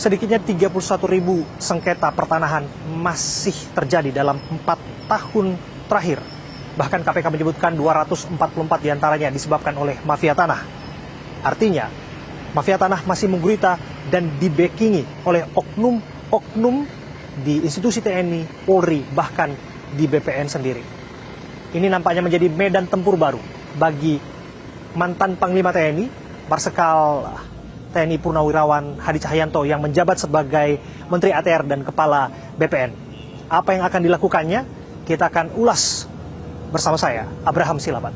Sedikitnya 31.000 sengketa pertanahan masih terjadi dalam 4 tahun terakhir. Bahkan KPK menyebutkan 244 diantaranya disebabkan oleh mafia tanah. Artinya, mafia tanah masih menggurita dan dibackingi oleh oknum-oknum di institusi TNI, Polri, bahkan di BPN sendiri. Ini nampaknya menjadi medan tempur baru bagi mantan Panglima TNI, Marsikal TNI Purnawirawan Hadi Cahyanto yang menjabat sebagai Menteri ATR dan Kepala BPN. Apa yang akan dilakukannya? Kita akan ulas bersama saya, Abraham Silaban.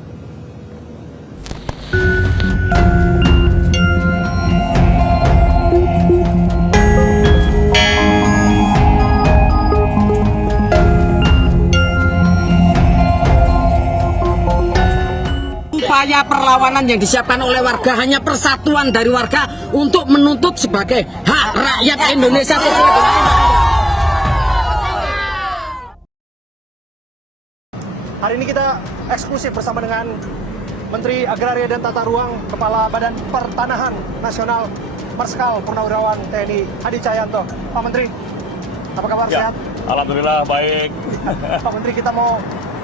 Upaya perlawanan yang disiapkan oleh warga hanya persatuan dari warga untuk menuntut sebagai hak rakyat Indonesia sesuai dengan Hari ini kita eksklusif bersama dengan Menteri Agraria dan Tata Ruang, Kepala Badan Pertanahan Nasional, Marsikal Purnawirawan TNI Hadi Cahyanto. Pak Menteri, apa kabar, ya, sehat? Alhamdulillah baik. Pak Menteri, kita mau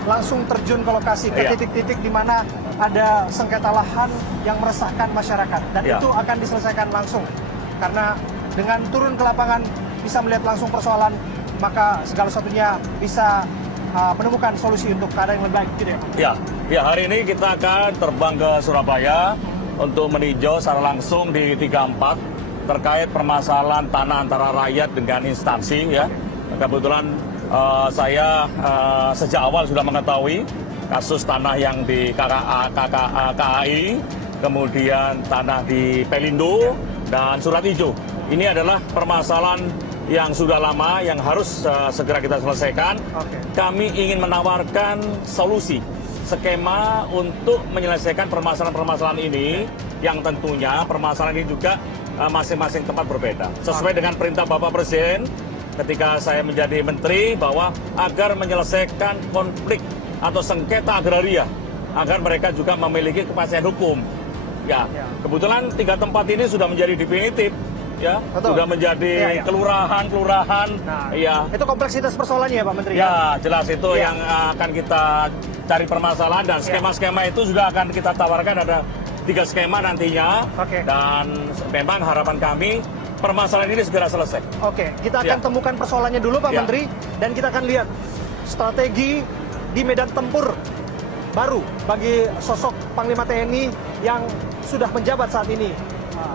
langsung terjun ke lokasi, ke titik-titik di mana ada sengketa lahan yang meresahkan masyarakat. Dan itu akan diselesaikan langsung. Karena dengan turun ke lapangan, bisa melihat langsung persoalan, maka segala sesuatunya bisa menemukan solusi untuk keadaan yang lebih baik, gitu ya? Ya, hari ini kita akan terbang ke Surabaya untuk meninjau secara langsung di 34 terkait permasalahan tanah antara rakyat dengan instansi, ya. Kebetulan saya sejak awal sudah mengetahui kasus tanah yang di KAI, kemudian tanah di Pelindo dan Surat Ijo. Ini adalah permasalahan yang sudah lama, yang harus segera kita selesaikan. Kami ingin menawarkan solusi, skema untuk menyelesaikan permasalahan-permasalahan ini, yang tentunya permasalahan ini juga masing-masing tempat berbeda. Sesuai dengan perintah Bapak Presiden ketika saya menjadi menteri, bahwa agar menyelesaikan konflik atau sengketa agraria, agar mereka juga memiliki kepastian hukum. Ya, kebetulan 3 tempat ini sudah menjadi definitif, ya. Betul. Sudah menjadi kelurahan. Nah, ya. Itu kompleksitas persoalannya, Pak Menteri. Ya, jelas itu yang akan kita cari permasalahan, dan skema-skema itu juga akan kita tawarkan. Ada 3 skema nantinya, dan memang harapan kami permasalahan ini segera selesai. Kita akan temukan persoalannya dulu, Pak Menteri, dan kita akan lihat strategi di medan tempur baru bagi sosok Panglima TNI yang sudah menjabat saat ini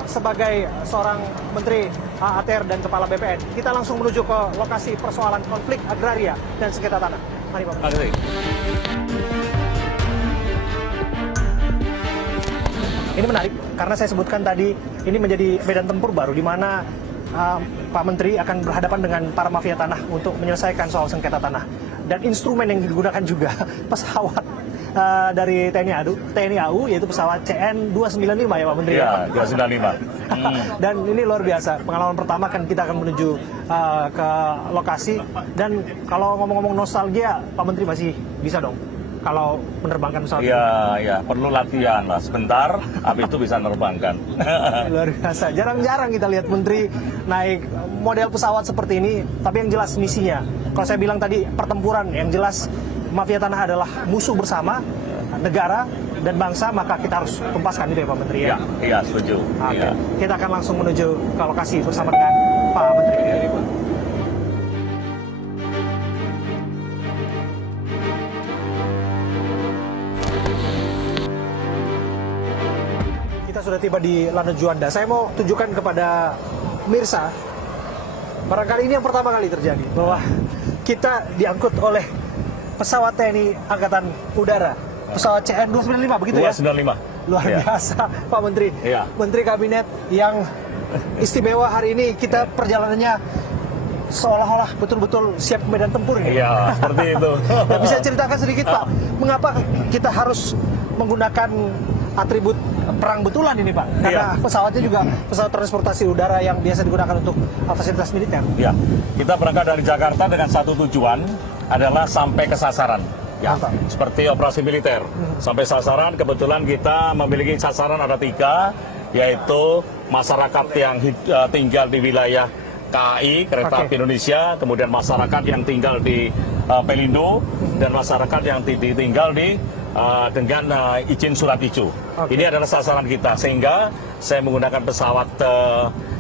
sebagai seorang Menteri ATR dan Kepala BPN. Kita langsung menuju ke lokasi persoalan konflik agraria dan sengketa tanah. Mari, Pak Menteri. Ini menarik karena saya sebutkan tadi, ini menjadi medan tempur baru di mana Pak Menteri akan berhadapan dengan para mafia tanah untuk menyelesaikan soal sengketa tanah. Dan instrumen yang digunakan juga pesawat dari TNI AU, yaitu pesawat CN-295 ya, Pak Menteri. Iya, 295. Dan ini luar biasa. Pengalaman pertama kan kita akan menuju ke lokasi. Dan kalau ngomong-ngomong nostalgia, Pak Menteri masih bisa dong kalau menerbangkan pesawat. Iya, perlu latihan lah sebentar, habis itu bisa menerbangkan. Luar biasa. Jarang-jarang kita lihat Menteri naik model pesawat seperti ini, tapi yang jelas misinya. Kalau saya bilang tadi pertempuran, yang jelas mafia tanah adalah musuh bersama negara dan bangsa, maka kita harus tumpaskan itu ya, Pak Menteri. Iya, setuju. Kita akan langsung menuju ke lokasi bersama dengan Pak Menteri. Kita sudah tiba di Lanut Juanda. Saya mau tunjukkan kepada pemirsa, barangkali ini yang pertama kali terjadi, bahwa kita diangkut oleh pesawat TNI Angkatan Udara, pesawat CN-295, begitu ya? 295. Luar biasa, Pak Menteri. Menteri Kabinet yang istimewa hari ini, kita perjalanannya seolah-olah betul-betul siap ke medan tempur. Iya, seperti itu. Nah, bisa ceritakan sedikit, Pak, mengapa kita harus menggunakan atribut perang betulan ini, Pak? Karena pesawatnya juga pesawat transportasi udara yang biasa digunakan untuk fasilitas militer. Ya, kita berangkat dari Jakarta dengan satu tujuan, adalah sampai ke sasaran. Ya, seperti operasi militer. Sampai sasaran, kebetulan kita memiliki sasaran ada 3, yaitu masyarakat yang tinggal di wilayah KAI, Kereta Api Indonesia, kemudian masyarakat yang tinggal di Pelindo, dan masyarakat yang tinggal di dengan izin surat ijo. Ini adalah sasaran kita, sehingga saya menggunakan pesawat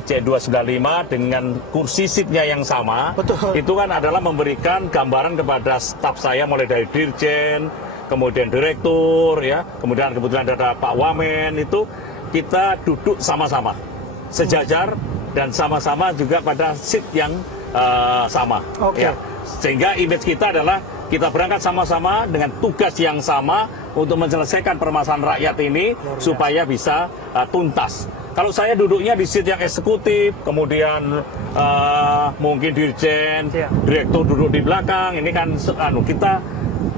C295 dengan kursi seatnya yang sama. Betul. Itu kan adalah memberikan gambaran kepada staf saya, mulai dari dirjen, kemudian direktur, ya, kemudian kebetulan ada Pak Wamen, itu kita duduk sama-sama sejajar dan sama-sama juga pada seat yang sama. Ya. Sehingga image kita adalah kita berangkat sama-sama dengan tugas yang sama untuk menyelesaikan permasalahan rakyat ini supaya bisa tuntas. Kalau saya duduknya di seat yang eksekutif, kemudian mungkin dirjen, direktur duduk di belakang, ini kan kita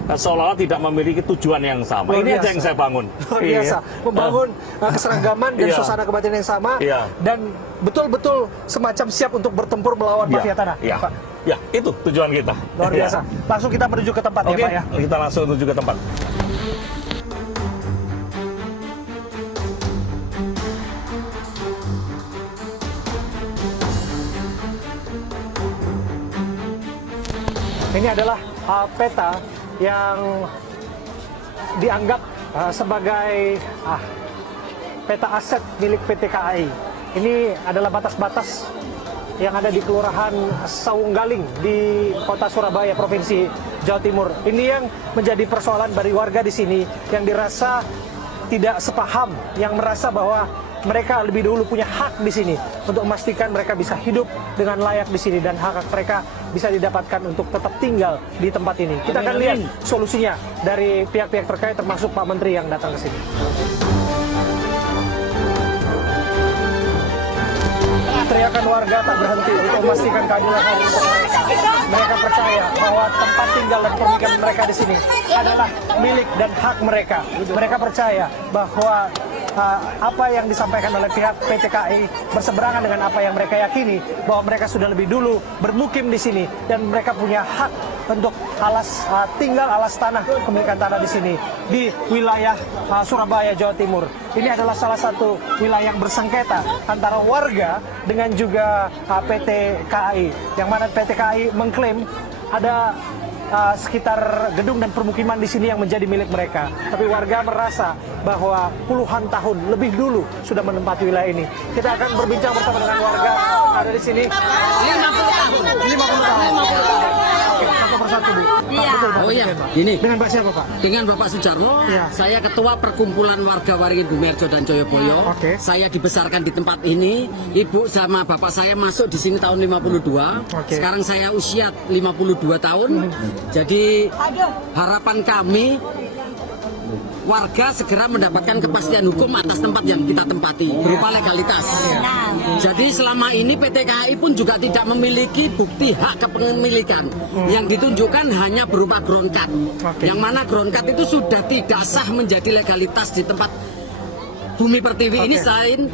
seolah-olah tidak memiliki tujuan yang sama. Ini aja yang saya bangun. Luar biasa. Membangun keseragaman dan suasana kebatinan yang sama, dan betul-betul semacam siap untuk bertempur melawan mafia tanah. Pak. Ya, itu tujuan kita. Luar biasa. Langsung kita menuju ke tempat ya, Pak ya. Kita langsung menuju ke tempat. Ini adalah peta yang dianggap sebagai peta aset milik PT KAI. Ini adalah batas-batas yang ada di Kelurahan Sawunggaling di Kota Surabaya, Provinsi Jawa Timur. Ini yang menjadi persoalan dari warga di sini yang dirasa tidak sepaham, yang merasa bahwa mereka lebih dulu punya hak di sini untuk memastikan mereka bisa hidup dengan layak di sini dan hak mereka bisa didapatkan untuk tetap tinggal di tempat ini. Kita akan lihat solusinya dari pihak-pihak terkait termasuk Pak Menteri yang datang ke sini. Teriakan warga tak berhenti untuk memastikan keadilan untuk mereka. Mereka percaya bahwa tempat tinggal dan pemikiran mereka di sini adalah milik dan hak mereka. Mereka percaya bahwa apa yang disampaikan oleh pihak PT KAI berseberangan dengan apa yang mereka yakini, bahwa mereka sudah lebih dulu bermukim di sini dan mereka punya hak untuk tinggal alas tanah, kepemilikan tanah di sini di wilayah Surabaya, Jawa Timur. Ini adalah salah satu wilayah yang bersengketa antara warga dengan juga PT KAI, yang mana PT KAI mengklaim ada sekitar gedung dan permukiman di sini yang menjadi milik mereka. Tapi warga merasa bahwa puluhan tahun lebih dulu sudah menempati wilayah ini. Kita akan berbincang bersama dengan warga yang ada di sini. 50 tahun. Oke, satu persatu, Bu. Pak, betul, Pak. Oh iya, ini. Dengan Pak siapa, Pak? Dengan Bapak Sujarwo, saya Ketua Perkumpulan Warga Waringin Bumerjo dan Joyoboyo. Saya dibesarkan di tempat ini. Ibu sama bapak saya masuk di sini tahun 52. Sekarang saya usia 52 tahun. Jadi harapan kami warga segera mendapatkan kepastian hukum atas tempat yang kita tempati berupa legalitas. Jadi selama ini PT KAI pun juga tidak memiliki bukti hak kepemilikan. Yang ditunjukkan hanya berupa ground card. Yang mana ground card itu sudah tidak sah menjadi legalitas di tempat Bumi Pertiwi ini selain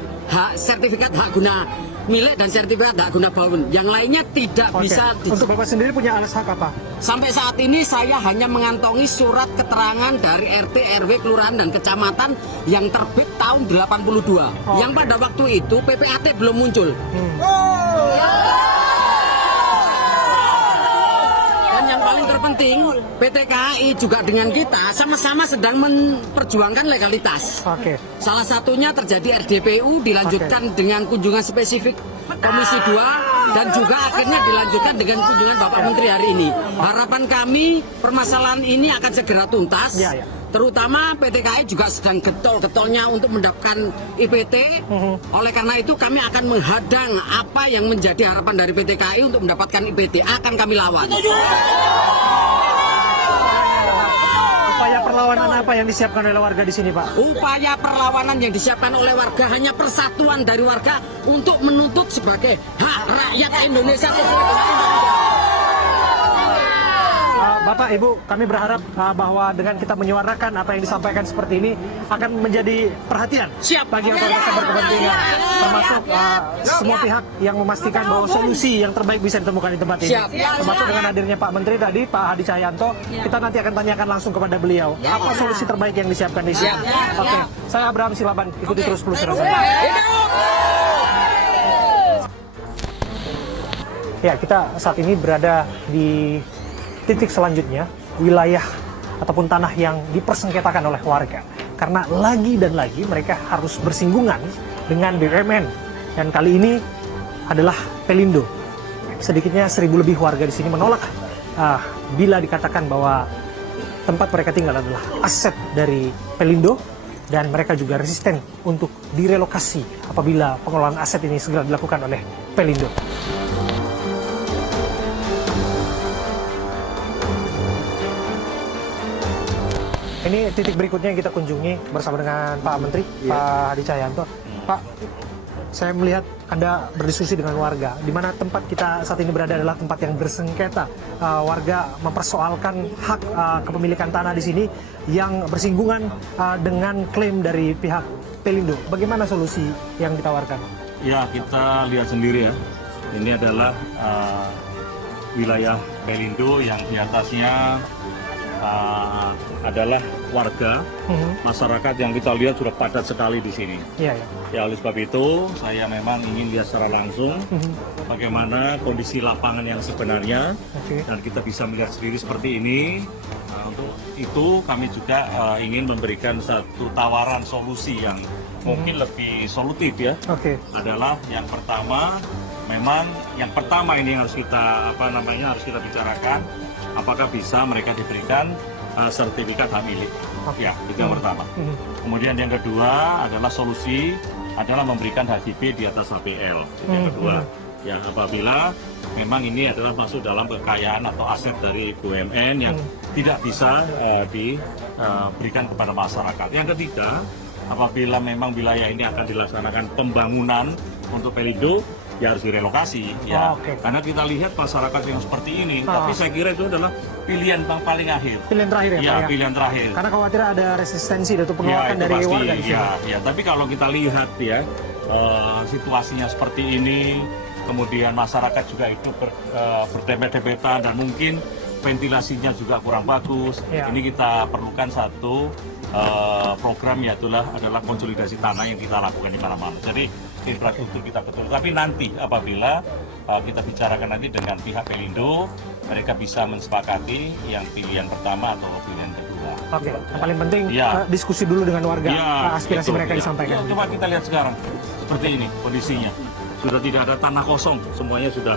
sertifikat hak guna milik dan sertifikat hak guna bangun. Yang lainnya tidak bisa. Untuk Bapak sendiri punya alas hak apa? Sampai saat ini saya hanya mengantongi surat keterangan dari RT, RW, kelurahan dan kecamatan yang terbit tahun 82. Yang pada waktu itu PPAT belum muncul. Dan yang paling terpenting, PT KAI juga dengan kita sama-sama sedang memperjuangkan legalitas. Salah satunya terjadi RDPU, dilanjutkan dengan kunjungan spesifik Komisi 2 dan juga akhirnya dilanjutkan dengan kunjungan Bapak Menteri hari ini. Harapan kami permasalahan ini akan segera tuntas. Terutama PT KAI juga sedang getol-getolnya untuk mendapatkan IPT. Oleh karena itu kami akan menghadang apa yang menjadi harapan dari PT KAI untuk mendapatkan IPT. Akan kami lawan. Upaya perlawanan apa yang disiapkan oleh warga di sini, Pak? Upaya perlawanan yang disiapkan oleh warga hanya persatuan dari warga untuk menuntut sebagai hak rakyat Indonesia sesuai dengan undang-undang. Bapak, Ibu, kami berharap bahwa dengan kita menyuarakan apa yang disampaikan seperti ini akan menjadi perhatian bagi yang berkepentingan, termasuk semua pihak yang memastikan bahwa solusi yang terbaik bisa ditemukan di tempat ini. Termasuk dengan hadirnya Pak Menteri tadi, Pak Hadi Cahyanto, kita nanti akan tanyakan langsung kepada beliau apa solusi terbaik yang disiapkan di sini. Oke, saya Abraham Silaban, ikuti terus penelusuran saya. Ya, kita saat ini berada di titik selanjutnya, wilayah ataupun tanah yang dipersengketakan oleh warga. Karena lagi dan lagi mereka harus bersinggungan dengan BUMN. Dan kali ini adalah Pelindo. Sedikitnya 1.000 lebih warga di sini menolak bila dikatakan bahwa tempat mereka tinggal adalah aset dari Pelindo, dan mereka juga resisten untuk direlokasi apabila pengelolaan aset ini segera dilakukan oleh Pelindo. Ini titik berikutnya yang kita kunjungi bersama dengan Pak Menteri, Pak Hadi Cahyanto. Pak, saya melihat Anda berdiskusi dengan warga, di mana tempat kita saat ini berada adalah tempat yang bersengketa. Warga mempersoalkan hak kepemilikan tanah di sini yang bersinggungan dengan klaim dari pihak Pelindo. Bagaimana solusi yang ditawarkan? Ya, kita lihat sendiri ya. Ini adalah wilayah Pelindo yang di atasnya adalah warga, masyarakat yang kita lihat sudah padat sekali di sini. Iya, ya. Ya, oleh sebab itu saya memang ingin lihat secara langsung bagaimana kondisi lapangan yang sebenarnya, dan kita bisa melihat sendiri seperti ini. Untuk itu kami juga ingin memberikan satu tawaran solusi yang mungkin lebih solutif ya. Adalah yang pertama, memang yang pertama ini harus kita harus kita bicarakan. Apakah bisa mereka diberikan sertifikat hak milik? Ya, itu yang pertama. Kemudian yang kedua adalah solusi adalah memberikan HGB di atas HPL. Yang kedua, ya apabila memang ini adalah masuk dalam kekayaan atau aset dari BUMN yang tidak bisa diberikan kepada masyarakat. Yang ketiga, apabila memang wilayah ini akan dilaksanakan pembangunan untuk Pelindo, ya harus direlokasi ya. Karena kita lihat masyarakat yang seperti ini, tapi saya kira itu adalah pilihan yang paling akhir. Pilihan terakhir ya, Pak? Pilihan terakhir. Karena khawatir ada resistensi atau penolakan dari pasti, warga di sini. Ya, tapi kalau kita lihat ya situasinya seperti ini, kemudian masyarakat juga itu berdempet-dempetan dan mungkin ventilasinya juga kurang bagus. Ini kita perlukan satu program, yaitu adalah konsolidasi tanah yang kita lakukan di mana-mana. Jadi infrastruktur kita betul. Tapi nanti apabila kita bicarakan nanti dengan pihak Pelindo, mereka bisa mensepakati yang pilihan pertama atau pilihan kedua. Yang paling penting diskusi dulu dengan warga, aspirasi mereka disampaikan. Coba kita lihat sekarang seperti ini kondisinya. Sudah tidak ada tanah kosong, semuanya sudah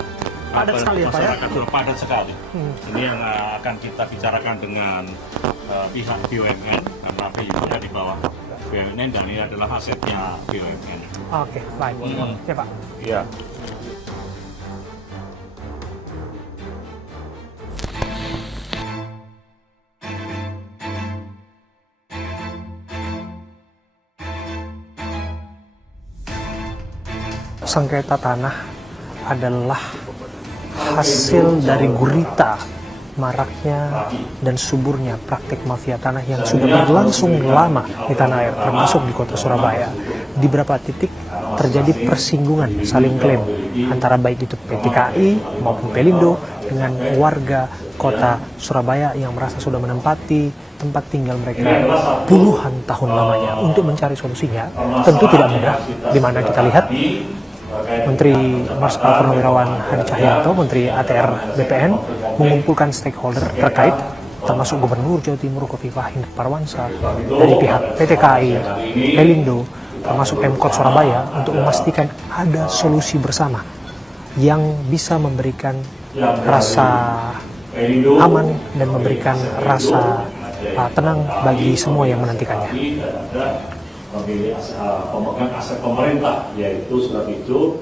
padat sekali ya, Pak, masyarakat sudah padat sekali. Ini yang akan kita bicarakan dengan pihak BUMN, karena Pelindo ada di bawah BUMN dan ini adalah asetnya BUMN. Baik. Ya, Pak. Iya. Sengketa tanah adalah hasil dari gurita maraknya dan suburnya praktik mafia tanah yang sudah berlangsung lama di tanah air, termasuk di kota Surabaya. Di beberapa titik terjadi persinggungan saling klaim antara baik itu PT KAI maupun Pelindo dengan warga kota Surabaya yang merasa sudah menempati tempat tinggal mereka puluhan tahun lamanya. Untuk mencari solusinya tentu tidak mudah, di mana kita lihat Menteri Marskal Purnawirawan Hadi Cahyanto, Menteri ATR BPN, mengumpulkan stakeholder terkait termasuk Gubernur Jawa Timur Khofifah Indar Parawansa, dari pihak PT KAI, Pelindo, termasuk Pemkot Surabaya untuk memastikan ada solusi bersama yang bisa memberikan rasa aman dan memberikan rasa tenang bagi semua yang menantikannya. Pemegang aset pemerintah, yaitu surat hijau